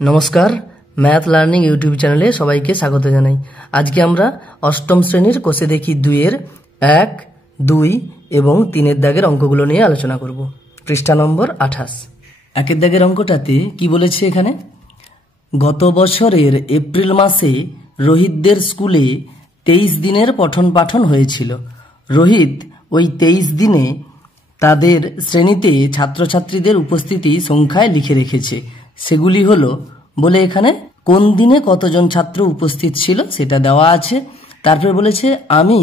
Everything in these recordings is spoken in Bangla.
নমস্কার, ম্যাথ লার্নিং ইউটিউব চ্যানেলে সবাইকে স্বাগত জানাই। আজকে আমরা অষ্টম শ্রেণীর কোষে দেখি 2-এর 1, 2 এবং 3-এর দাগের অঙ্কগুলো নিয়ে আলোচনা করব। পৃষ্ঠা নম্বর 28। 1-এর দাগের অঙ্কটাতে কি বলেছে এখানে? গত বছরের এপ্রিল মাসে রোহিতদের স্কুলে 23 দিনের পঠন পাঠন হয়েছিল। রোহিত ওই 23 দিনে তাদের শ্রেণীতে ছাত্রছাত্রীদের উপস্থিতি সংখ্যায় লিখে রেখেছে। সেগুলি হলো বলে এখানে কোন দিনে কতজন ছাত্র উপস্থিত ছিল সেটা দেওয়া আছে। তারপরে বলেছে আমি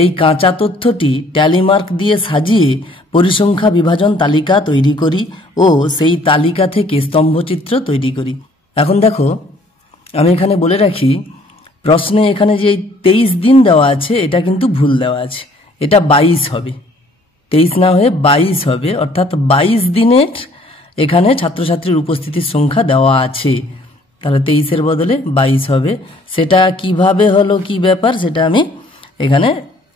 এই কাঁচা তথ্যটি ট্যালিমার্ক দিয়ে সাজিয়ে পরিসংখ্যা বিভাজন তালিকা তৈরি করি ও সেই তালিকা থেকে স্তম্ভচিত্র তৈরি করি। এখন দেখো, আমি এখানে বলে রাখি, প্রশ্নে এখানে যে 23 দিন দেওয়া আছে এটা কিন্তু ভুল দেওয়া আছে। এটা 22 হবে, 23 না হয়ে 22 হবে, অর্থাৎ 22 দিনের এখানে ছাত্রছাত্রীর উপস্থিতির সংখ্যা দেওয়া আছে। তাহলে 23-এর বদলে 22 হবে। সেটা কিভাবে হলো, কি ব্যাপার, সেটা আমি এখানে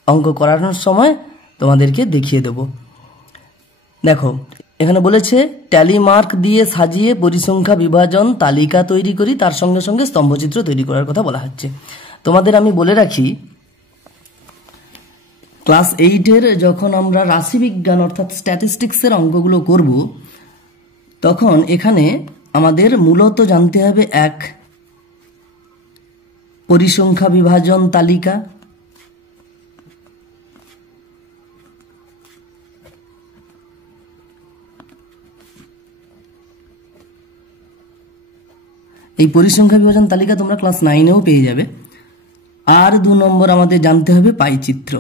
অঙ্ক করানোর সময় তোমাদেরকে দেখিয়ে দেব। দেখো, এখানে বলেছে ট্যালি মার্ক দিয়ে সাজিয়ে পরিসংখ্যা বিভাজন তালিকা তৈরি করি, তার সঙ্গে সঙ্গে স্তম্ভচিত্র তৈরি করার কথা বলা হচ্ছে। তোমাদের আমি বলে রাখি, ক্লাস 8-এর যখন আমরা রাশিবিজ্ঞান অর্থাৎ স্ট্যাটিস্টিক্সের অঙ্কগুলো করব, তখন এখানে আমাদের মূলত জানতে হবে 1 পরিসংখ্যা বিভাজন তালিকা, এই পরিসংখ্যা বিভাজন তালিকা তোমরা ক্লাস 9-এও পেয়ে যাবে। আর 2 নম্বর আমাদের জানতে হবে পাইচিত্র।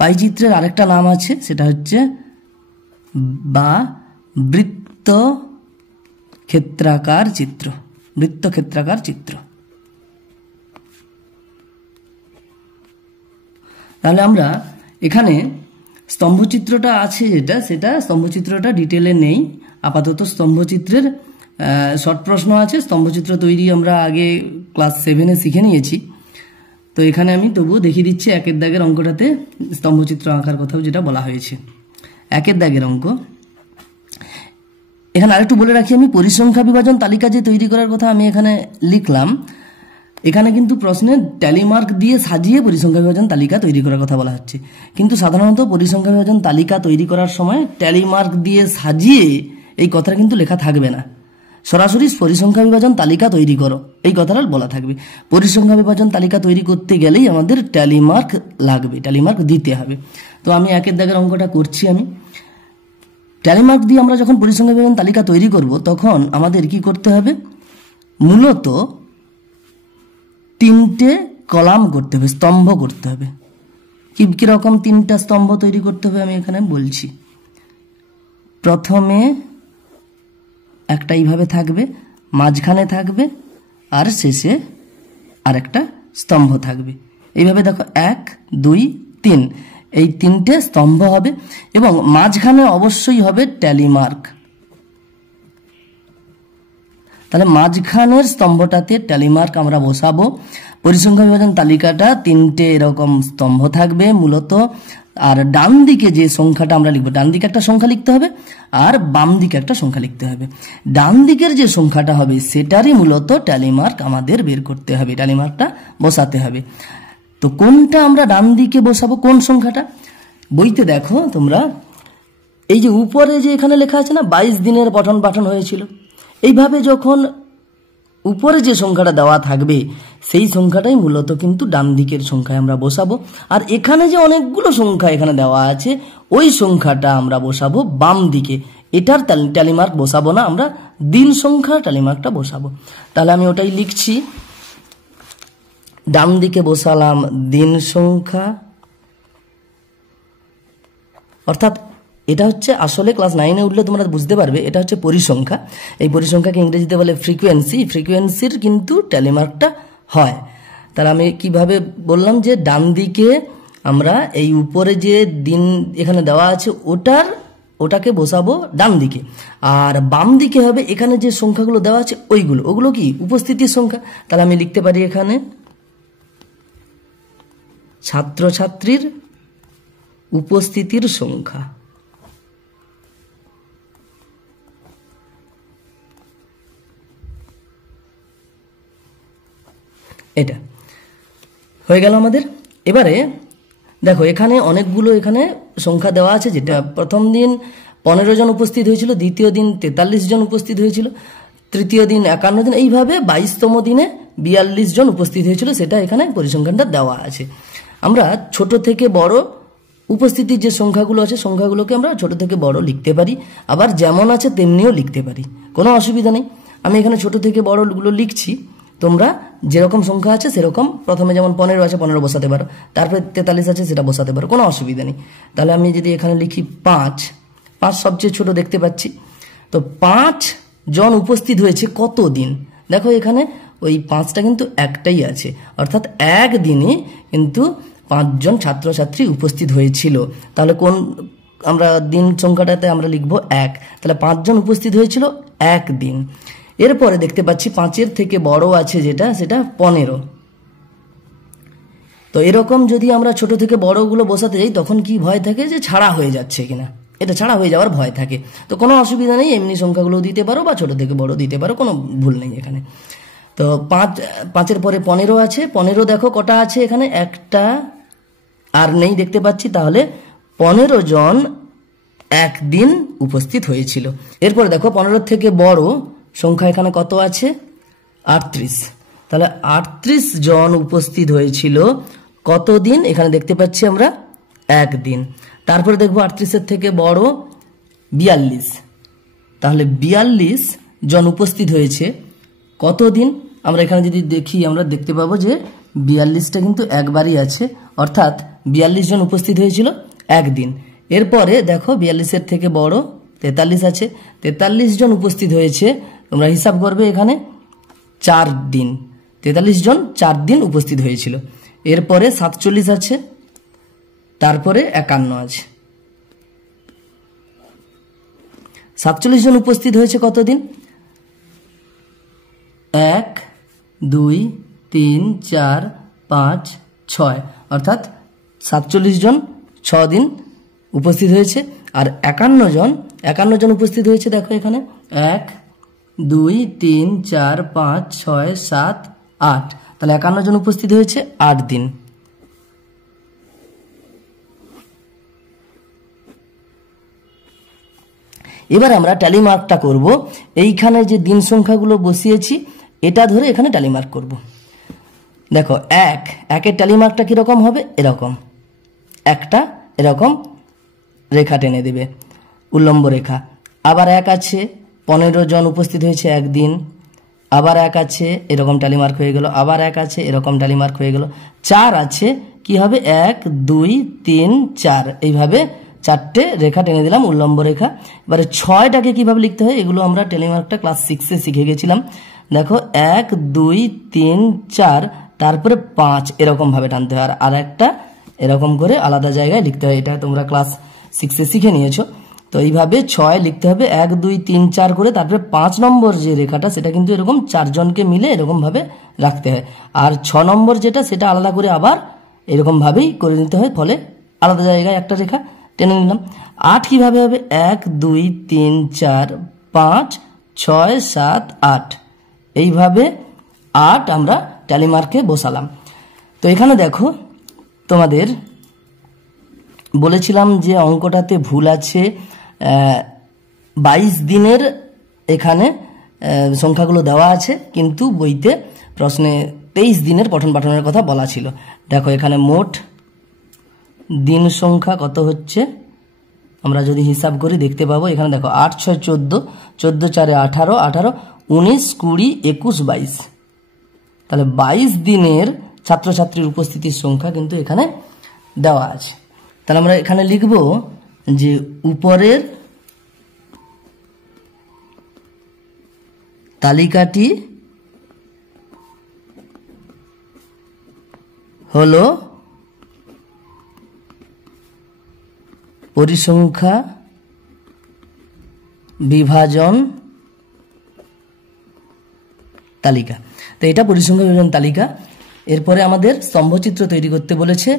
পাইচিত্রের আরেকটা নাম আছে, সেটা হচ্ছে বা বৃত্ত ক্ষেত্রাকার চিত্র। বৃত্ত ক্ষেত্রাকার চিত্র। তাহলে আমরা এখানে স্তম্ভচিত্রটা আছে যেটা, সেটা স্তম্ভচিত্রটা ডিটেলে নেই। আপাতত স্তম্ভচিত্রের শর্ট প্রশ্ন আছে। স্তম্ভচিত্র তৈরি আমরা আগে ক্লাস 7-এ শিখে নিয়েছি। তো এখানে আমি তবুও দেখিয়ে দিচ্ছি 1-এর দাগের অঙ্কটাতে স্তম্ভচিত্র আঁকার কথাও যেটা বলা হয়েছে। 1-এর দাগের অঙ্ক, এখানে আরেকটু বলে রাখি, আমি পরিসংখ্যা বিভাজন তালিকা যে তৈরি করার কথা আমি এখানে লিখলাম, এখানে কিন্তু প্রশ্নে ট্যালিমার্ক দিয়ে সাজিয়ে পরিসংখ্যা বিভাজন তালিকা তৈরি করার কথা বলা হচ্ছে। কিন্তু সাধারণত পরিসংখ্যা বিভাজন তালিকা তৈরি করার সময় ট্যালিমার্ক দিয়ে সাজিয়ে এই কথাটা কিন্তু লেখা থাকবে না। সরাসরি পরিসংখ্যা বিভাজন তালিকা তৈরি করো এই কথাটা বলা থাকবে। পরিসংখ্যা বিভাজন তালিকা তৈরি করতে গেলেই আমাদের ট্যালিমার্ক লাগবে, ট্যালিমার্ক দিতে হবে। তো আমি 1-এর দাগের অঙ্কটা করছি। আমি ট্যালিমার্ক দিয়ে আমরা যখন পরিসংখ্যা বিভাজন তালিকা তৈরি করব, তখন আমাদের কি করতে হবে? মূলত 3টে কলাম করতে হবে, স্তম্ভ করতে হবে। কিরকম 3টা স্তম্ভ তৈরি করতে হবে আমি এখানে বলছি। প্রথমে একটা এইভাবে থাকবে, মাঝখানে থাকবে, আর শেষে আরেকটা স্তম্ভ থাকবে। এইভাবে দেখো 1, 2, 3, এই 3টে স্তম্ভ হবে এবং মাঝখানে অবশ্যই হবে ট্যালিমার্ক। তাহলে মাঝখানের স্তম্ভটাতে ট্যালিমার্ক আমরা বসাবো। পরিসংখ্যা বিভাজন তালিকাটা 3টে এরকম স্তম্ভ থাকবে মূলত। আর ডান দিকে যে সংখ্যাটা আমরা লিখবো, ডান দিকে একটা সংখ্যা লিখতে হবে আর বাম দিকে একটা সংখ্যা লিখতে হবে। ডান দিকের যে সংখ্যাটা হবে সেটারই মূলত ট্যালিমার্ক আমাদের বের করতে হবে, ট্যালিমার্কটা বসাতে হবে। তো কোনটা আমরা ডান দিকে বসাবো, কোন সংখ্যাটা? বইতে দেখো তোমরা, এই যে উপরে যে এখানে লেখা আছে না 22 দিনের পঠন পাঠন হয়েছিল, এইভাবে যখন উপরে যে সংখ্যাটা দেওয়া থাকবে সেই সংখ্যাটাই মূলত কিন্তু ডান দিকের সংখ্যায় আমরা বসাবো। আর এখানে যে অনেকগুলো সংখ্যা এখানে দেওয়া আছে ওই সংখ্যাটা আমরা বসাবো বাম দিকে। এটার ট্যালিমার্ক বসাবো না, আমরা দিন সংখ্যার ট্যালিমার্কটা বসাবো। তাহলে আমি ওটাই লিখছি, ডান দিকে বসালাম দিন সংখ্যা, অর্থাৎ এটা হচ্ছে আসলে ক্লাস 9-এ উঠলে তোমরা বুঝতে পারবে এটা হচ্ছে পরিসংখ্যা। এই পরিসংখ্যাকে ইংরেজিতে বলে ফ্রিকোয়েন্সি। ফ্রিকোয়েন্সির কিন্তু ট্যালিমার্কটা হয়। তাহলে আমি কিভাবে বললাম যে ডান দিকে আমরা এই উপরে যে দিন এখানে দেওয়া আছে ওটাকে বসাবো ডান দিকে, আর বাম দিকে হবে এখানে যে সংখ্যাগুলো দেওয়া আছে ওগুলো কি উপস্থিতির সংখ্যা। তাহলে আমি লিখতে পারি এখানে ছাত্রছাত্রীর উপস্থিতির সংখ্যা। এটা হয়ে গেল আমাদের। এবারে দেখো এখানে অনেকগুলো এখানে সংখ্যা দেওয়া আছে, যেটা প্রথম দিন 15 জন উপস্থিত হয়েছিল, দ্বিতীয় দিন 43 জন উপস্থিত হয়েছিল, তৃতীয় দিন 51 জন, এইভাবে 22তম দিনে 42 জন উপস্থিত হয়েছিল, সেটা এখানে পরিসংখ্যানটা দেওয়া আছে। আমরা ছোট থেকে বড় উপস্থিতির যে সংখ্যাগুলো আছে সংখ্যাগুলোকে আমরা ছোট থেকে বড় লিখতে পারি, আবার যেমন আছে তেমনিও লিখতে পারি, কোনো অসুবিধা নেই। আমি এখানে ছোট থেকে বড়গুলো লিখছি, তোমরা যেরকম সংখ্যা আছে সেরকম প্রথমে যেমন 15 আছে 15 বসাতে পারো, তারপরে 43 আছে সেটা বসাতে পারো, কোনো অসুবিধা নেই। তাহলে আমি যদি এখানে লিখি 5 সবচেয়ে ছোট দেখতে পাচ্ছি, তো 5 জন উপস্থিত হয়েছে কত দিন? দেখো এখানে ওই 5টা কিন্তু একটাই আছে, অর্থাৎ একদিনে কিন্তু 5 জন ছাত্রছাত্রী উপস্থিত হয়েছিল। তাহলে কোন আমরা দিন সংখ্যাটাতে আমরা লিখবো 1, তাহলে 5 জন উপস্থিত হয়েছিল একদিন। এরপরে দেখতে পাচ্ছি 5-এর থেকে বড় আছে যেটা, সেটা 15। তো এরকম যদি আমরা ছোট থেকে বড়গুলো বসাতে যাই তখন কি ভয় থাকে যে ছাড়া হয়ে যাচ্ছে কিনা, এটা ছাড়া হয়ে যাওয়ার ভয় থাকে। তো কোনো অসুবিধা নেই, এমনি সংখ্যাগুলো দিতে পারো বা ছোট থেকে বড় দিতে পারো, কোনো ভুল নেই এখানে। তো 5-এর পরে 15 আছে, 15 দেখো কটা আছে এখানে, একটা আর নেই দেখতে পাচ্ছি, তাহলে 15 জন একদিন উপস্থিত হয়েছিল। এরপরে দেখো 15 থেকে বড় সংখ্যা এখানে কত আছে, 38, তাহলে 38 জন উপস্থিত হয়েছিল কতদিন? এখানে দেখতে পাচ্ছি আমরা একদিন। তারপরে দেখবো 38-এর থেকে বড় 42, তাহলে 42 জন উপস্থিত হয়েছে কতদিন? আমরা এখানে যদি দেখি আমরা দেখতে পাবো যে 42টা কিন্তু একবারই আছে, অর্থাৎ 42 জন উপস্থিত হয়েছিল একদিন। এরপরে দেখো 42-এর থেকে বড় 43 আছে, 43 জন উপস্থিত হয়েছে, তোমরা হিসাব করবে এখানে 4 দিন, 43 জন 4 দিন উপস্থিত হয়েছিল। এরপরে 47 আছে, তারপরে 51 আছে, 47 জন উপস্থিত হয়েছে কতদিন? 1 2 3 4 5 6, অর্থাৎ 47 জন 6 দিন উপস্থিত হয়েছে। আর 51 জন উপস্থিত হয়েছে, দেখো এখানে 1 2 3 4 5 6 7 8, তাহলে 51 জন উপস্থিত হয়েছে 8 দিন। এবার আমরা ট্যালি মার্কটা করব, এইখানে যে দিন সংখ্যাগুলো বসিয়েছি এটা ধরে এখানে ট্যালি মার্ক করব। দেখো 1-এর ট্যালি মার্কটা কিরকম হবে, এরকম একটা এরকম রেখা টেনে দেবে, উল্লম্ব রেখা। আবার 1 আছে, 15 জন উপস্থিত হয়েছে একদিন, আবার 1 আছে, এরকম ট্যালি মার্ক হয়ে গেল, আবার 1 আছে, এরকম ট্যালি মার্ক হয়ে গেল। 4 আছে, কি হবে 1 2 3 4, এইভাবে 4টে রেখা টেনে দিলাম, উল্লম্ব রেখা। এবারে 6টাকে কিভাবে লিখতে হয় এগুলো আমরা ট্যালি মার্কটা ক্লাস 6-এ শিখে গেছিলাম। দেখো 1 2 3 4, তারপরে 5 এরকম ভাবে টানতে হয়, আর একটা এরকম করে আলাদা জায়গায় লিখতে হয়, এটা তোমরা ক্লাস 6-এ শিখে নিয়েছো। তো এইভাবে 6 লিখতে হবে 1 2 3 4 করে, তারপরে 5 নম্বর যে রেখাটা সেটা কিন্তু এরকম 4 জনকে মিলে এরকম ভাবে রাখতে হয়, আর 6 নম্বর যেটা সেটা আলাদা করে আবার এরকম ভাবেই করে নিতে হয়, ফলে আলাদা জায়গায় একটা রেখা টেনে নিলাম। 8 কিভাবে হবে, 1 2 3 4 5 6 7 8, এইভাবে 8 আমরা ট্যালি মার্কে বসালাম। তো এখানে দেখো তোমাদের বলেছিলাম যে অঙ্কটাতে ভুল আছে, 22 দিনের এখানে সংখ্যাগুলো দেওয়া আছে, কিন্তু বইতে প্রশ্নে 23 দিনের পঠন পাঠনের কথা বলা ছিল। দেখো এখানে মোট দিন সংখ্যা কত হচ্ছে আমরা যদি হিসাব করি দেখতে পাবো, এখানে দেখো 8 6 14, 14 4 18, 18 19 20 21 22, তাহলে 22 দিনের ছাত্রছাত্রীর উপস্থিতির সংখ্যা কিন্তু এখানে দেওয়া আছে। তাহলে আমরা এখানে লিখব যে উপরের তালিকাটি হলো পরিসংখ্যা বিভাজন তালিকা। তো এটা পরিসংখ্যা বিভাজন তালিকা। এরপরে আমাদের স্তম্ভচিত্র তৈরি করতে বলেছে,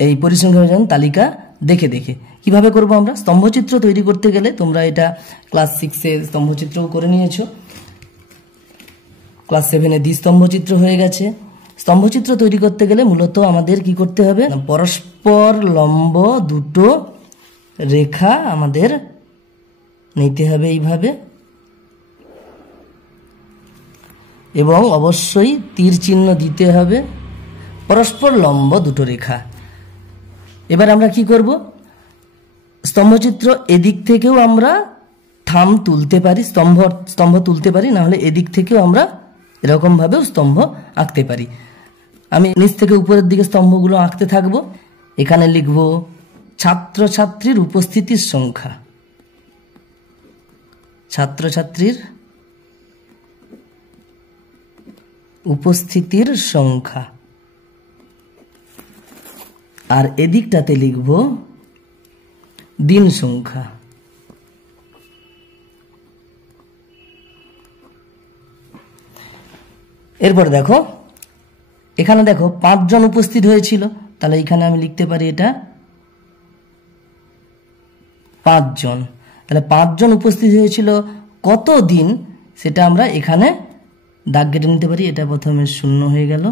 এই পরিসংখ্যা বিভাজন তালিকা দেখে দেখে কিভাবে করব আমরা। স্তম্ভচিত্র তৈরি করতে গেলে তোমরা এটা ক্লাস 6-এ স্তম্ভচিত্রও করে নিয়েছো, ক্লাস 7-এ দ্বিস্তম্ভচিত্র হয়ে গেছে, স্তম্ভচিত্র তৈরি করতে গেলে মূলত আমাদের কি করতে হবে, পরস্পর লম্ব দুটো রেখা আমাদের নিতে হবে এইভাবে, এবং অবশ্যই তীর চিহ্ন দিতে হবে পরস্পর লম্ব দুটো রেখা। এবার আমরা কি করব, স্তম্ভচিত্র এদিক থেকেও আমরা থাম তুলতে পারি, স্তম্ভ তুলতে পারি, না হলে এদিক থেকেও আমরা এরকম ভাবেও স্তম্ভ আঁকতে পারি। আমি নিচ থেকে উপরের দিকে স্তম্ভগুলো আঁকতে থাকবো। এখানে লিখব ছাত্রছাত্রীর উপস্থিতির সংখ্যা, ছাত্রছাত্রীর উপস্থিতির সংখ্যা, আর এদিকটাতে লিখব দিন সংখ্যা। এরপর দেখো, এখানে দেখো 5 জন উপস্থিত হয়েছিল, তাহলে এখানে আমি লিখতে পারি এটা 5 জন। তাহলে 5 জন উপস্থিত হয়েছিল কত দিন, সেটা আমরা এখানে দাগ কেটে নিতে পারি। এটা প্রথমে 0 হয়ে গেল,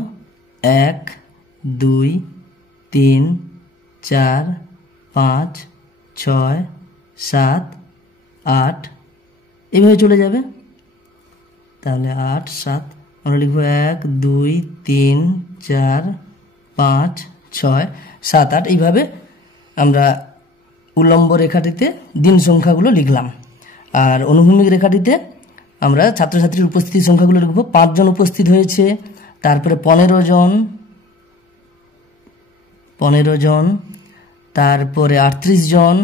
1 2 3 4 5 6 7 8 এইভাবে চলে যাবে। তাহলে 8 7 আমরা লিখব 1 2 3 4 5 6 7 8 এইভাবে আমরা উল্লম্ব রেখাটিতে দিন সংখ্যাগুলো লিখলাম। আর অনুভূমিক রেখাটিতে আমরা ছাত্রছাত্রীর উপস্থিতির সংখ্যাগুলো লিখব। 5 জন উপস্থিত হয়েছে, তারপরে 15 জন, তারপরে 38 জন,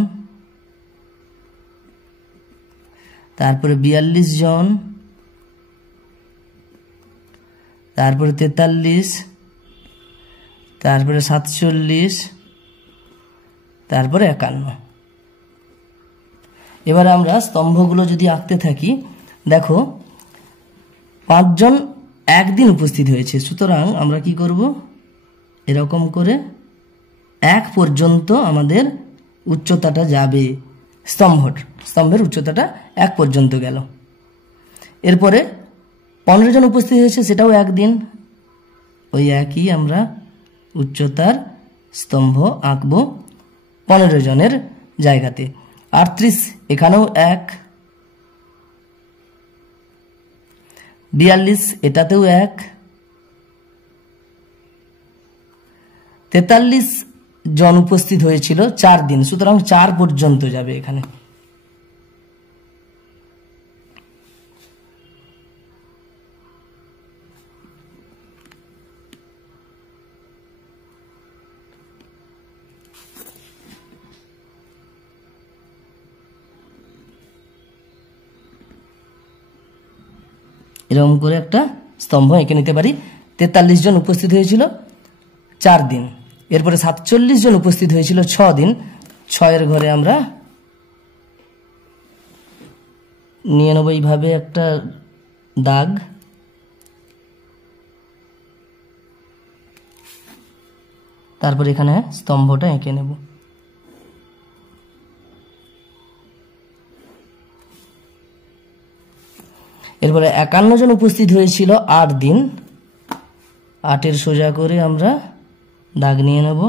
তারপরে 42 জন, তারপরে 43, তারপরে 47, তারপরে 51। এবার আমরা স্তম্ভগুলো যদি আঁকতে থাকি, দেখো 5 জন একদিন উপস্থিত হয়েছে, সুতরাং আমরা কি করব, এরকম করে 1 পর্যন্ত আমাদের উচ্চতাটা যাবে, স্তম্ভের উচ্চতাটা 1 পর্যন্ত গেল। এরপরে 15 জন উপস্থিত হয়েছে, সেটাও একদিন, ওই একই আমরা উচ্চতার স্তম্ভ আঁকবো 15 জনের জায়গাতে। 38 এখানেও 1, 42 এটাতেও 1, 43 জন উপস্থিত হয়েছিল 4 দিন, সুতরাং 4 পর্যন্ত যাবে এখানে। এরকম করে একটা স্তম্ভ এঁকে নিতে পারি। 43 জন উপস্থিত হয়েছিল 4 দিন। এরপরে 47 জন উপস্থিত হয়েছিল 6 দিন। 6 ঘরে আমরা নিয়ে নেব এইভাবে একটা দাগ, তারপর এখানে স্তম্ভটা এঁকে নেব। এরপরে 51 জন উপস্থিত হয়েছিল 8 দিন। 8 সোজা করে আমরা দাগ নিয়ে নেব।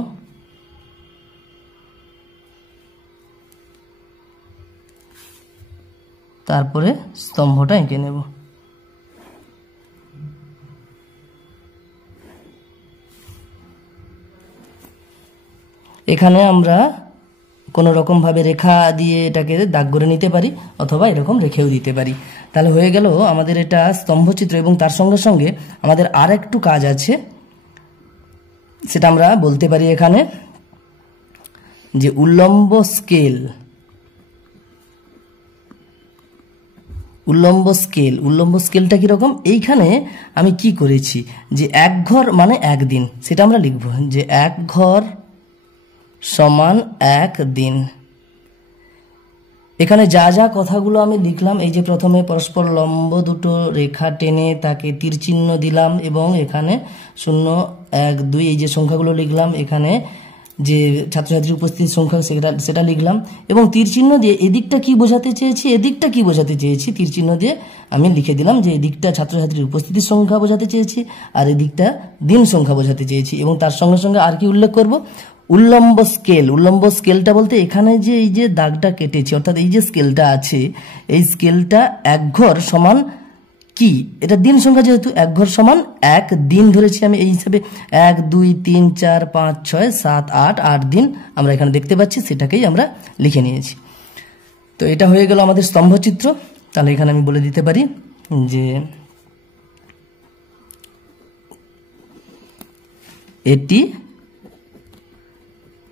তারপরে স্তম্ভটা এঁকে নেব। এখানে আমরা কোনো রকম ভাবে রেখা দিয়ে এটাকে দাগ করে নিতে পারি, অথবা এরকম রেখেও দিতে পারি। তাহলে হয়ে গেল আমাদের এটা স্তম্ভচিত্র। এবং তার সঙ্গে সঙ্গে আমাদের আর একটু কাজ আছে, সেটা আমরা বলতে পারি এখানে যে উল্লম্ব স্কেল। উল্লম্ব স্কেলটা কিরকম, এইখানে আমি কি করেছি যে 1 ঘর মানে 1 দিন, সেটা আমরা লিখব যে 1 ঘর সমান 1 দিন। এখানে যা যা কথাগুলো আমি লিখলাম, এই যে প্রথমে পরস্পর লম্ব দুটো রেখা টেনে তাকে তীর চিহ্ন দিলাম, এবং এখানে 0 1 2 এই যে সংখ্যাগুলো লিখলাম, এখানে যে ছাত্রছাত্রীর উপস্থিতির সংখ্যা সেটা লিখলাম, এবং তীর চিহ্ন দিয়ে এদিকটা কি বোঝাতে চেয়েছি, এদিকটা কি বোঝাতে চেয়েছি তীর চিহ্ন দিয়ে আমি লিখে দিলাম যে এদিকটা ছাত্রছাত্রীর উপস্থিতির সংখ্যা বোঝাতে চেয়েছি আর এদিকটা দিন সংখ্যা বোঝাতে চেয়েছি। এবং তার সঙ্গে সঙ্গে আর কি উল্লেখ করব, উল্লম্ব স্কেল। উল্লম্ব স্কেলটা বলতে এখানে যে এই যে দাগটা কেটেছি, অর্থাৎ এই যে স্কেলটা আছে, এই স্কেলটা এক ঘর সমান কি, এটা দিন সংখ্যা যেহেতু এক ঘর সমান এক দিন ধরেছি আমি, এই হিসাবে 1 2 3 4 5 6 7 8 8 দিন আমরা এখানে দেখতে পাচ্ছি, সেটাকেই আমরা লিখে নিয়েছি। তো এটা হয়ে গেল আমাদের স্তম্ভচিত্র। তাহলে এখানে আমি বলে দিতে পারি যে এটি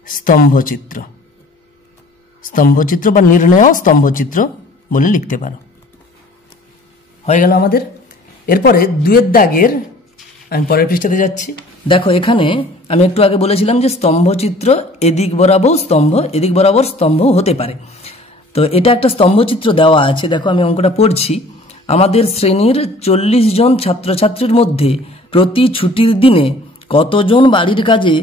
স্তম্ভচিত্র, স্তম্ভচিত্র বা নির্ণেয় স্তম্ভচিত্র বলে লিখতে পারো। হয়ে গেল আমাদের। এরপরে 2 দাগের আমি পরের পৃষ্ঠাতে যাচ্ছি। দেখো এখানে আমি একটু আগে বলেছিলাম যে স্তম্ভচিত্র এদিক বরাবর স্তম্ভ হতে পারে। তো এটা একটা স্তম্ভচিত্র দেওয়া আছে, দেখো আমি অঙ্কটা পড়ছি। আমাদের শ্রেণীর 40 জন ছাত্রছাত্রীর মধ্যে প্রতি ছুটির দিনে কতজন বাড়ির কাজে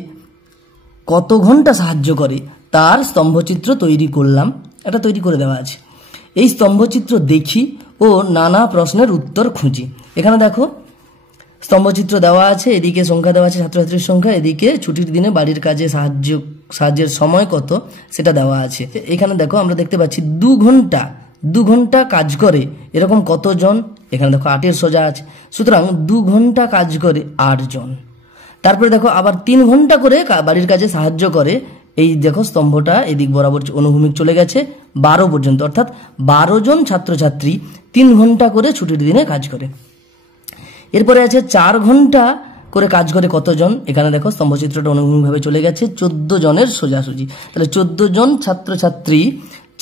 কত ঘন্টা সাহায্য করে তার স্তম্ভচিত্র তৈরি করলাম, এটা তৈরি করে দেওয়া আছে। এই স্তম্ভচিত্র দেখি ও নানা প্রশ্নের উত্তর খুঁজি। এখানে দেখো স্তম্ভচিত্র দেওয়া আছে, এদিকে সংখ্যা দেওয়া আছে ছাত্রছাত্রীর সংখ্যা, এদিকে ছুটির দিনে বাড়ির কাজে সাহায্যের সময় কত সেটা দেওয়া আছে। এখানে দেখো আমরা দেখতে পাচ্ছি 2 ঘন্টা কাজ করে এরকম কতজন, এখানে দেখো 8-এর সোজা আছে, সুতরাং 2 ঘন্টা কাজ করে 8 জন। তারপরে দেখো আবার 3 ঘন্টা করে বাড়ির কাজে সাহায্য করে, এই দেখো স্তম্ভটা এদিক বরাবর অনুভূমিক চলে গেছে 12 পর্যন্ত, অর্থাৎ 12 জন ছাত্রছাত্রী 3 ঘন্টা করে ছুটির দিনে কাজ করে। এরপরে আছে 4 ঘন্টা করে কাজ করে কতজন, এখানে দেখো স্তম্ভচিত্রটা অনুভূমিকভাবে চলে গেছে 14 জনের সোজাসুজি, তাহলে 14 জন ছাত্রছাত্রী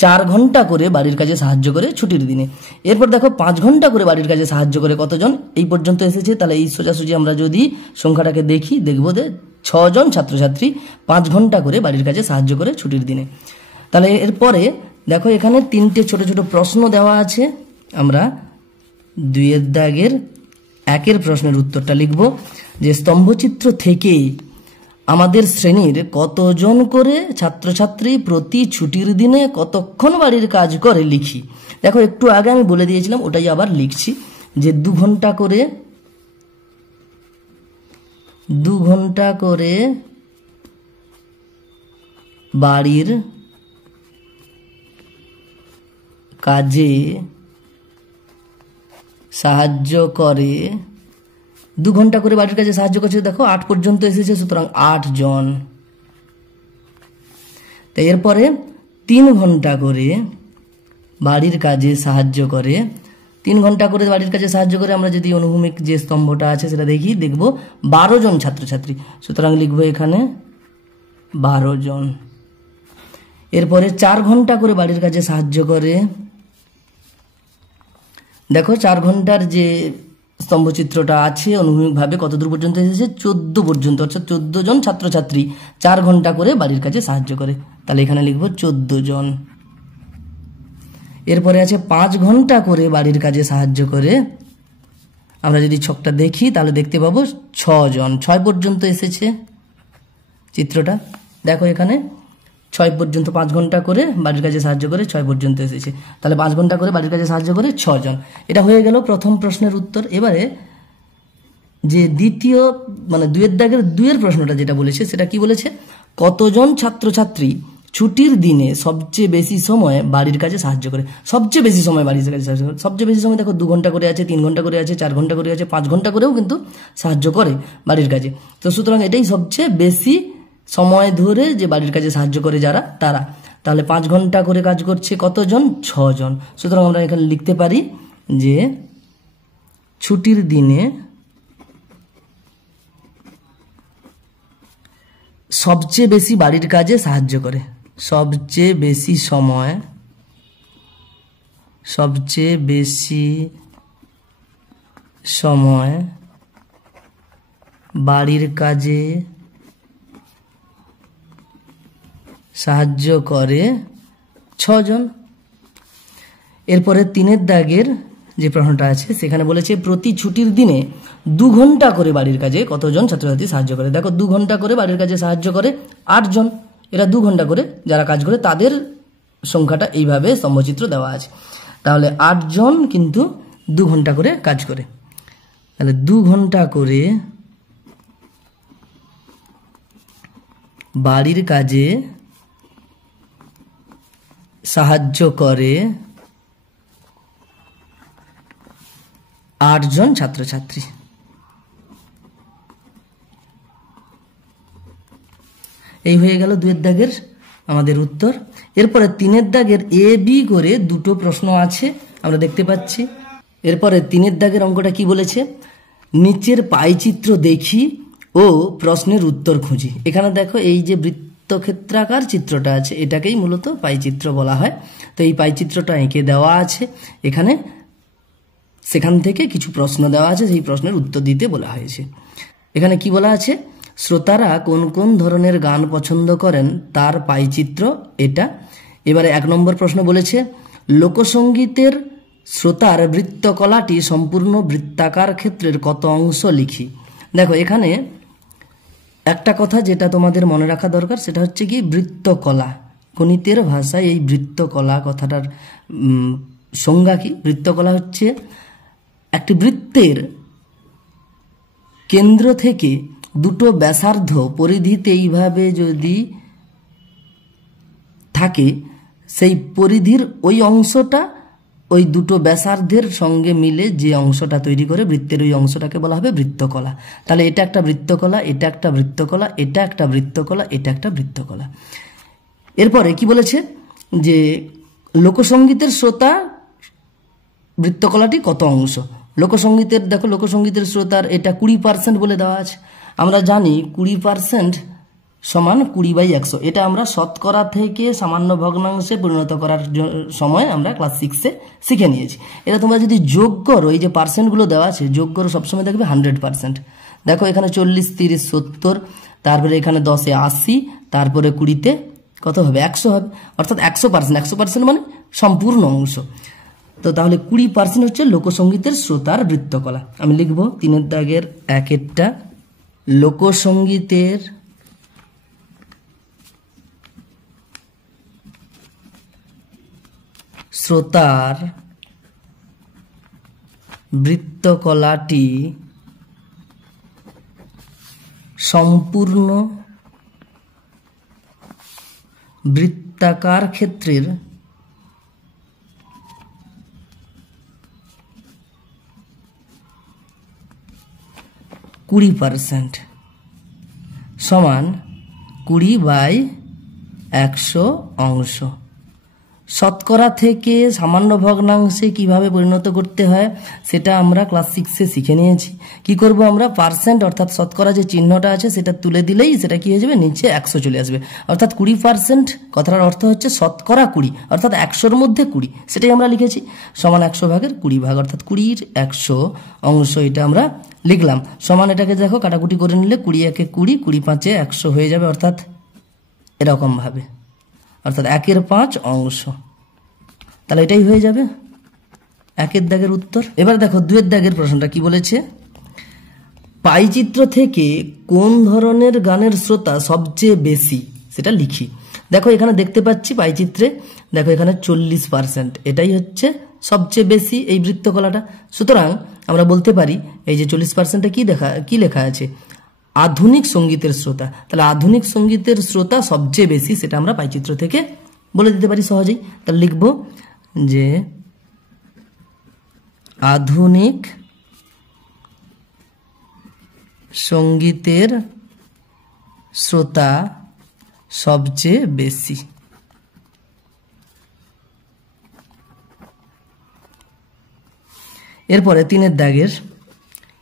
4 ঘন্টা করে বাড়ির কাজে সাহায্য করে ছুটির দিনে। এরপর দেখো 5 ঘন্টা করে বাড়ির কাজে সাহায্য করে কতজন, এই পর্যন্ত এসেছে। তাহলে এই সোজাসুজি আমরা যদি সংখ্যাটাকে দেখি, দেখবো যে 6 জন ছাত্রছাত্রী 5 ঘন্টা করে বাড়ির কাজে সাহায্য করে ছুটির দিনে। তাহলে এরপরে দেখো এখানে 3টে ছোট ছোট প্রশ্ন দেওয়া আছে, আমরা 2 দাগের 1-এর প্রশ্নের উত্তরটা লিখব যে স্তম্ভচিত্র থেকে আমাদের শ্রেণীর কতজন করে ছাত্রছাত্রী প্রতি ছুটির দিনে কতক্ষণ বাড়ির কাজ করে লিখি। দেখো একটু আগে আমি বলে দিয়েছিলাম, ওটাই আবার লিখছি যে 2 ঘন্টা করে বাড়ির কাজে সাহায্য করে, 2 ঘন্টা করে বাড়ির কাজে সাহায্য করছে, দেখো 8 পর্যন্ত এসেছে, সুতরাং 8 জন। তো এরপরে 3 ঘন্টা করে বাড়ির কাজে সাহায্য করে, 3 ঘন্টা করে বাড়ির কাজে সাহায্য করে, আমরা যদি অনুভূমিক যে স্তম্ভটা আছে সেটা দেখি, দেখব 12 জন ছাত্রছাত্রী, সুতরাং লিখবো এখানে 12 জন। এরপরে 4 ঘন্টা করে বাড়ির কাজে সাহায্য করে, দেখো 4 ঘন্টার যে স্তম্ভচিত্রটা আছে অনুভূমিকভাবে কত দূর পর্যন্ত এসেছে, 14 পর্যন্ত, অর্থাৎ 14 জন ছাত্রছাত্রী 4 ঘন্টা করে বাড়ির কাজে সাহায্য করে, তাহলে এখানে লিখবো 14 জন। এরপরে আছে 5 ঘন্টা করে বাড়ির কাজে সাহায্য করে, আমরা যদি ছকটা দেখি তাহলে দেখতে পাবো 6 জন, 6 পর্যন্ত এসেছে চিত্রটা, দেখো এখানে 6 পর্যন্ত 5 ঘন্টা করে বাড়ির কাজে সাহায্য করে 6 পর্যন্ত এসেছে, তাহলে 5 ঘন্টা করে বাড়ির কাজে সাহায্য করে 6 জন। এটা হয়ে গেল প্রথম প্রশ্নের উত্তর। এবারে যে দ্বিতীয় মানে 2 দাগের 2-এর প্রশ্নটা যেটা বলেছে সেটা কি বলেছে, কতজন ছাত্রছাত্রী ছুটির দিনে সবচেয়ে বেশি সময় বাড়ির কাজে সাহায্য করে, সবচেয়ে বেশি সময় বাড়ির কাজে সাহায্য করে, সবচেয়ে বেশি সময় দেখো 2 ঘন্টা করে আছে, 3 ঘন্টা করে আছে, 4 ঘন্টা করে আছে, 5 ঘন্টা করেও কিন্তু সাহায্য করে বাড়ির কাজে। তো সুতরাং এটাই সবচেয়ে বেশি সময় ধরে যে বাড়ির কাজে সাহায্য করে যারা, তারা। তাহলে 5 ঘন্টা করে কাজ করছে কতজন, 6 জন, সুতরাং আমরা এখানে লিখতে পারি যে ছুটির দিনে সবচেয়ে বেশি বাড়ির কাজে সাহায্য করে, সবচেয়ে বেশি সময় বাড়ির কাজে সাহায্য করে 6 জন। এরপরে 3 দাগের যে প্রশ্নটা আছে সেখানে বলেছে প্রতি ছুটির দিনে 2 ঘন্টা করে বাড়ির কাজে কতজন ছাত্রছাত্রী সাহায্য করে। দেখো 2 ঘন্টা করে বাড়ির কাজে সাহায্য করে 8 জন। এরা 2 ঘন্টা করে যারা কাজ করে তাদের সংখ্যাটা এইভাবে স্তম্ভচিত্র দেওয়া আছে। তাহলে 8 জন কিন্তু 2 ঘন্টা করে কাজ করে। তাহলে 2 ঘন্টা করে বাড়ির কাজে সাহায্য করে 8 জন ছাত্রছাত্রী। এই হয়ে গেল 2 এর দাগের আমাদের উত্তর। এরপরে 3 এর দাগের এ বি করে দুটো প্রশ্ন আছে আমরা দেখতে পাচ্ছি। এরপরে 3 এর দাগের অঙ্কটা কি বলেছে, নিচের পাইচিত্র দেখি ও প্রশ্নের উত্তর খুঁজি। এখানে দেখো এই যে বৃত্তক্ষেত্রাকার চিত্রটা আছে এটাকেই মূলত পাইচিত্র বলা হয়। তো এই পাইচিত্রটা এঁকে দেওয়া আছে এখানে, সেখান থেকে কিছু প্রশ্ন দেওয়া আছে, সেই প্রশ্নের উত্তর দিতে বলা হয়েছে। এখানে কি বলা আছে, শ্রোতারা কোন কোন ধরনের গান পছন্দ করেন তার পাইচিত্র এটা। এবারে 1 নম্বর প্রশ্ন বলেছে, লোকসঙ্গীতের শ্রোতার বৃত্তকলাটি সম্পূর্ণ বৃত্তাকার ক্ষেত্রের কত অংশ লিখি। দেখো এখানে একটা কথা যেটা তোমাদের মনে রাখা দরকার সেটা হচ্ছে কি, বৃত্তকলা। গণিতের ভাষায় এই বৃত্তকলা কথাটার সংজ্ঞা কি, বৃত্তকলা হচ্ছে একটি বৃত্তের কেন্দ্র থেকে দুটো ব্যাসার্ধ পরিধিতে এইভাবে যদি থাকে, সেই পরিধির ওই অংশটা ওই দুটো ব্যাসার্ধের সঙ্গে মিলে যে অংশটা তৈরি করে বৃত্তের ওই অংশটাকে বলা হবে বৃত্তকলা। তাহলে এটা একটা বৃত্তকলা, এটা একটা বৃত্তকলা, এটা একটা বৃত্তকলা, এটা একটা বৃত্তকলা। এরপরে কি বলেছে যে লোকসঙ্গীতের শ্রোতা বৃত্তকলাটি কত অংশ। লোকসঙ্গীতের দেখো লোকসঙ্গীতের শ্রোতার এটা 20% বলে দেওয়া আছে। আমরা জানি 20% সমান 20/100। এটা আমরা শতকরা থেকে সামান্য ভগ্নাংশে পরিণত করার সময় আমরা ক্লাস 6-এ শিখে নিয়েছি। এটা তোমরা যদি যোগ করো, এই যে পার্সেন্টগুলো দেওয়া আছে যোগ করো, সবসময় দেখবে 100%। দেখো এখানে 40, 30, 70, তারপরে এখানে 10-এ 80, তারপরে 20-তে কত হবে, 100 হবে, অর্থাৎ 100%। 100% মানে সম্পূর্ণ অংশ। তো তাহলে 20% হচ্ছে লোকসঙ্গীতের শ্রোতার বৃত্তকলা। আমি লিখব 3 এর দাগের 1-এরটা, লোকসঙ্গীতের শ্রোতার বৃত্তকলাটি সম্পূর্ণ বৃত্তাকার ক্ষেত্রের 20% সমান 20/100 অংশ। শতকরা থেকে সামান্য ভগ্নাংশে কিভাবে পরিণত করতে হয় সেটা আমরা ক্লাস 6-এ শিখে নিয়েছি। কি করব আমরা, পার্সেন্ট অর্থাৎ শতকরা যে চিহ্নটা আছে সেটা তুলে দিলেই সেটা কি হয়ে যাবে, নিচে 100 চলে আসবে। অর্থাৎ 20% কথাটার অর্থ হচ্ছে শতকরা 20, অর্থাৎ 100-র মধ্যে 20, সেটাই আমরা লিখেছি। সমান 100/20 অর্থাৎ 20-র 100 অংশ, এটা আমরা লিখলাম। সমান এটাকে দেখো কাটাকুটি করে নিলে 20-1-এ 20, 20-5-এ 100 হয়ে যাবে, অর্থাৎ এরকম ভাবে, অর্থাৎ 1/5 অংশ। তাহলে এটাই হয়ে যাবে 1 এর দাগের উত্তর। এবার দেখো 2 এর দাগের প্রশ্নটা কি বলেছে, পাইচিত্র থেকে কোন ধরনের গানের শ্রোতা সবচেয়ে বেশি সেটা লিখি। দেখো এখানে দেখতে পাচ্ছি পাইচিত্রে, দেখো এখানে 40%, এটাই হচ্ছে সবচেয়ে বেশি এই বৃত্তকলাটা। সুতরাং আমরা বলতে পারি এই যে 40%-টা কি লেখা আছে, আধুনিক সঙ্গীতের শ্রোতা। তাহলে আধুনিক সঙ্গীতের শ্রোতা সবচেয়ে বেশি, সেটা আমরা পাইচিত্র থেকে বলে দিতে পারি সহজেই। তাহলে লিখব যে আধুনিক সঙ্গীতের শ্রোতা সবচেয়ে বেশি। এরপরে 3 এর দাগের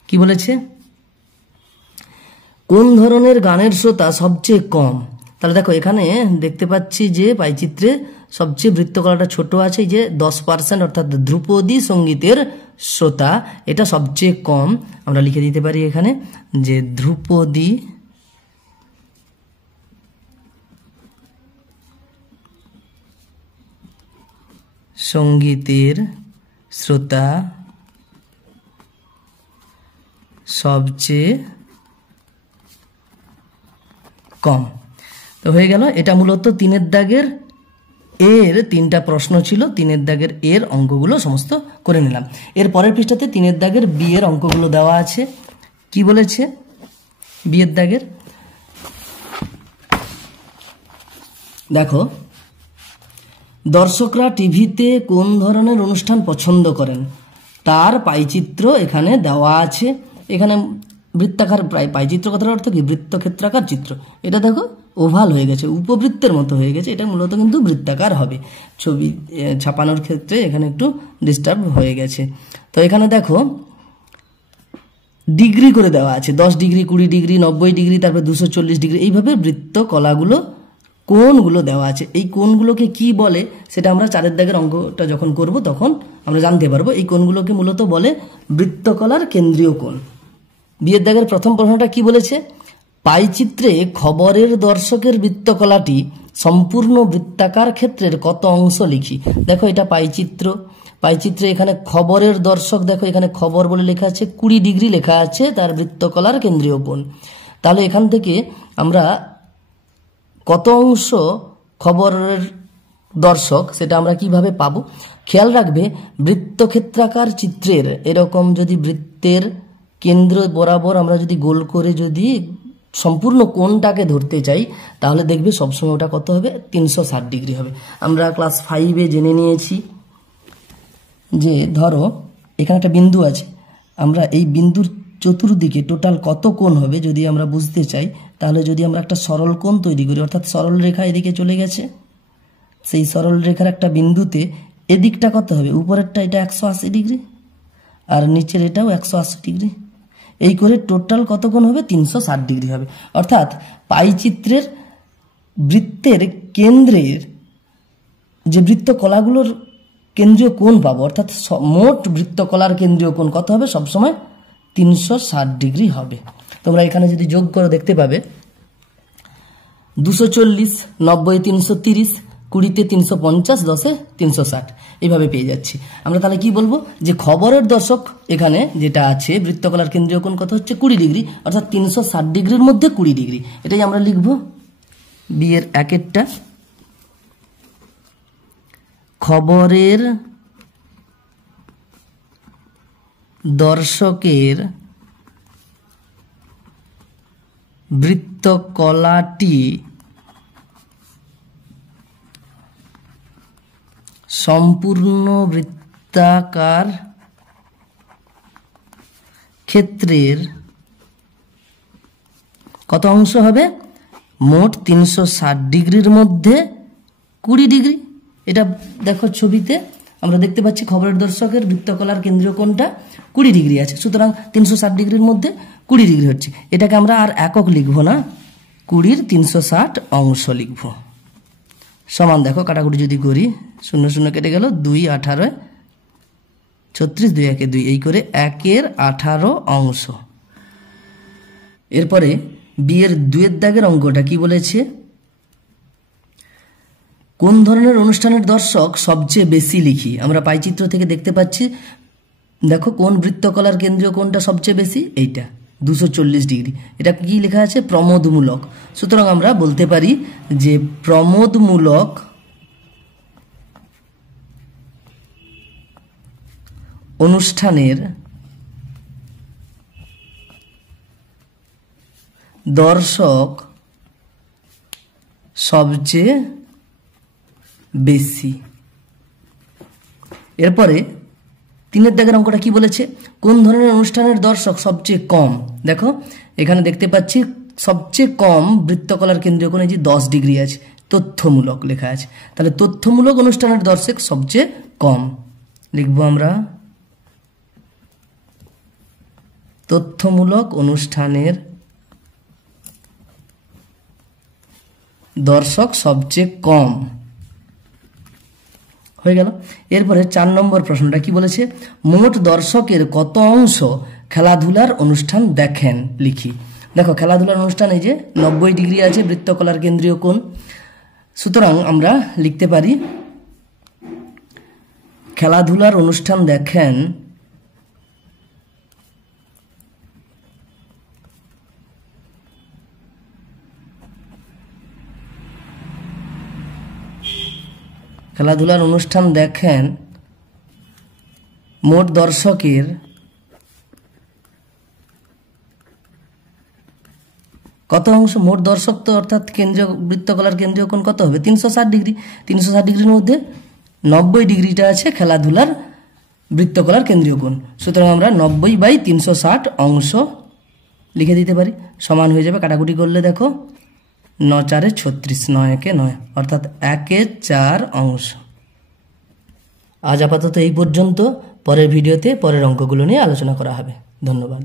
কি বলেছে, কোন ধরনের গানের শ্রোতা সবচেয়ে কম। তাহলে দেখো এখানে দেখতে পাচ্ছি যে পাইচিত্রে সবচেয়ে বৃত্তকলাটা ছোট আছে, যে 10%, অর্থাৎ ধ্রুপদী সঙ্গীতের শ্রোতা এটা সবচেয়ে কম। আমরা লিখে দিতে পারি এখানে যে ধ্রুপদী সঙ্গীতের শ্রোতা সবচেয়ে কম। তো হয়ে গেল, এটা মূলত 3-এর দাগের এর 3টা প্রশ্ন ছিল। 3-এর দাগের এর অঙ্কগুলো সমস্ত করে নিলাম। এর পরের পৃষ্ঠাতে 3-এর দাগের বি এর অঙ্কগুলো দেওয়া আছে। কি বলেছে বি এর দাগের? দেখো, দর্শকরা টিভিতে কোন ধরনের অনুষ্ঠান পছন্দ করেন তার পাইচিত্র এখানে দেওয়া আছে। এখানে বৃত্তাকার পাইচিত্র কথার অর্থ কি? বৃত্তক্ষেত্রাকার চিত্র। এটা দেখো ওভাল হয়ে গেছে, উপবৃত্তের মতো হয়ে গেছে। এটা মূলত কিন্তু বৃত্তাকার হবে। ছবি ছাপানোর ক্ষেত্রে এখানে একটু ডিস্টার্ব হয়ে গেছে। তো এখানে দেখো ডিগ্রি করে দেওয়া আছে, 10 ডিগ্রি, 20 ডিগ্রি, 90 ডিগ্রি, তারপর 240 ডিগ্রি, এইভাবে বৃত্ত কলাগুলো কোণগুলো দেওয়া আছে। এই কোণগুলোকে কি বলে সেটা আমরা 4-এর দাগের অঙ্কটা যখন করব তখন আমরা জানতে পারবো। এই কোণগুলোকে মূলত বলে বৃত্তকলার কেন্দ্রীয় কোণ। বিয়ের দাগের প্রথম প্রশ্নটা কি বলেছে? পাইচিত্রে খবরের দর্শকের বৃত্তকলাটি সম্পূর্ণ বৃত্তাকার ক্ষেত্রের কত অংশ লিখি। দেখো, এটা পাইচিত্রে এখানে খবরের দর্শক, দেখো এখানে খবর বলে লেখা আছে, 20 ডিগ্রি লেখা আছে তার বৃত্তকলার কেন্দ্রীয় কোণ। তাহলে এখান থেকে আমরা কত অংশ খবরের দর্শক সেটা আমরা কিভাবে পাবো? খেয়াল রাখবে, বৃত্তক্ষেত্রাকার চিত্রের এরকম যদি বৃত্তের কেন্দ্র বরাবর আমরা যদি গোল করে যদি সম্পূর্ণ কোণটাকে ধরতে চাই তাহলে দেখবে সবসময় ওটা কত হবে? 360 ডিগ্রি হবে। আমরা ক্লাস 5-এ জেনে নিয়েছি যে ধরো এখানে একটা বিন্দু আছে, আমরা এই বিন্দুর চতুর্দিকে টোটাল কত কোণ হবে যদি আমরা বুঝতে চাই, তাহলে যদি আমরা একটা সরল কোণ তৈরি করি, অর্থাৎ সরল রেখা এদিকে চলে গেছে, সেই সরল রেখার একটা বিন্দুতে এদিকটা কত হবে? উপরেরটা এটা 180 ডিগ্রি আর নিচের এটাও 180 ডিগ্রি, এই করে টোটাল কত কোণ হবে? 360 ডিগ্রি হবে। অর্থাৎ পাইচিত্রের বৃত্তের কেন্দ্রের যে বৃত্তকলাগুলোর কেন্দ্রীয় কোণ পাবো, অর্থাৎ মোট বৃত্তকলার কেন্দ্রীয় কোণ কত হবে? সবসময় 360 ডিগ্রি হবে। তোমরা এখানে যদি যোগ করে দেখতে পাবে 240, 90 330, 20-তে 350, 10-এ 360, এইভাবে পেয়ে যাচ্ছি আমরা। তাহলে কি বলবো? যে খবরের দর্শক এখানে যেটা আছে বৃত্তকলার কেন্দ্রীয় কোণ কত হচ্ছে? 20 ডিগ্রি, অর্থাৎ 360 ডিগ্রির মধ্যে 20 ডিগ্রি। এটাই আমরা লিখব বি এর 1-এরটা। খবরের দর্শকের বৃত্তকলাটি সম্পূর্ণ বৃত্তাকার ক্ষেত্রের কত অংশ হবে? মোট 360 ডিগ্রির মধ্যে 20 ডিগ্রি। এটা দেখো ছবিতে আমরা দেখতে পাচ্ছি খবরের দর্শকের বৃত্তকলার কেন্দ্রীয় কোণটা 20 ডিগ্রি আছে, সুতরাং 360 ডিগ্রির মধ্যে 20 ডিগ্রি হচ্ছে। এটাকে আমরা আর একক লিখব না, 20-র 360 অংশ লিখব। সমান দেখো কাটাকুটি যদি করি 0 0 কেটে গেল, 2 18 36, 2 1 2, এই করে 1-এর 18 অংশ। এরপরে বি এর 2-এর দাগের অঙ্কটা কি বলেছে? কোন ধরনের অনুষ্ঠানের দর্শক সবচেয়ে বেশি লিখি। আমরা পাইচিত্র থেকে দেখতে পাচ্ছি, দেখো কোন বৃত্তকলার কেন্দ্রীয় কোণটা সবচেয়ে বেশি? এইটা 240 ডিগ্রি। এটা কি লেখা আছে? প্রমোদমূলক। সুতরাং আমরা বলতে পারি যে প্রমোদমূলক অনুষ্ঠানের দর্শক সবচেয়ে বেশি। এরপরে 3-এর দাগের অঙ্কটা কি বলেছে? কোন ধরনের অনুষ্ঠানের দর্শক সবচেয়ে কম। দেখো এখানে দেখতে পাচ্ছি সবচেয়ে কম বৃত্তকলার কেন্দ্রীয় কোণ এই যে 10 ডিগ্রি আছে, তথ্যমূলক লেখা আছে। তাহলে তথ্যমূলক অনুষ্ঠানের দর্শক সবচেয়ে কম লিখবো আমরা, তথ্যমূলক অনুষ্ঠানের দর্শক সবচেয়ে কম। হয়ে গেল। এরপরে 4 নম্বর প্রশ্নটা কি বলেছে? মোট দর্শকের কত অংশ খেলাধুলার অনুষ্ঠান দেখেন লিখি। দেখো খেলাধুলার অনুষ্ঠান এই যে 90 ডিগ্রি আছে বৃত্তকলার কেন্দ্রীয় কোণ, সুতরাং আমরা লিখতে পারি খেলাধুলার অনুষ্ঠান দেখেন খেলাধুলার অনুষ্ঠান দেখেন মোট দর্শকের কত অংশ? মোট দর্শক তো অর্থাৎ কেন্দ্রীয় বৃত্তকলার কেন্দ্রীয় কোণ কত হবে? 360 ডিগ্রি। 360 ডিগ্রির মধ্যে 90 ডিগ্রিটা আছে খেলাধুলার বৃত্তকলার কেন্দ্রীয় কোণ। সুতরাং আমরা 90/360 অংশ লিখে দিতে পারি। সমান হয়ে যাবে, কাটাকুটি করলে দেখো 9 4 36, 9 1 9, অর্থাৎ 1 4 অংশ। আজ আপাতত এই পর্যন্ত। পরের ভিডিওতে পরের অঙ্কগুলো নিয়ে আলোচনা করা হবে। ধন্যবাদ।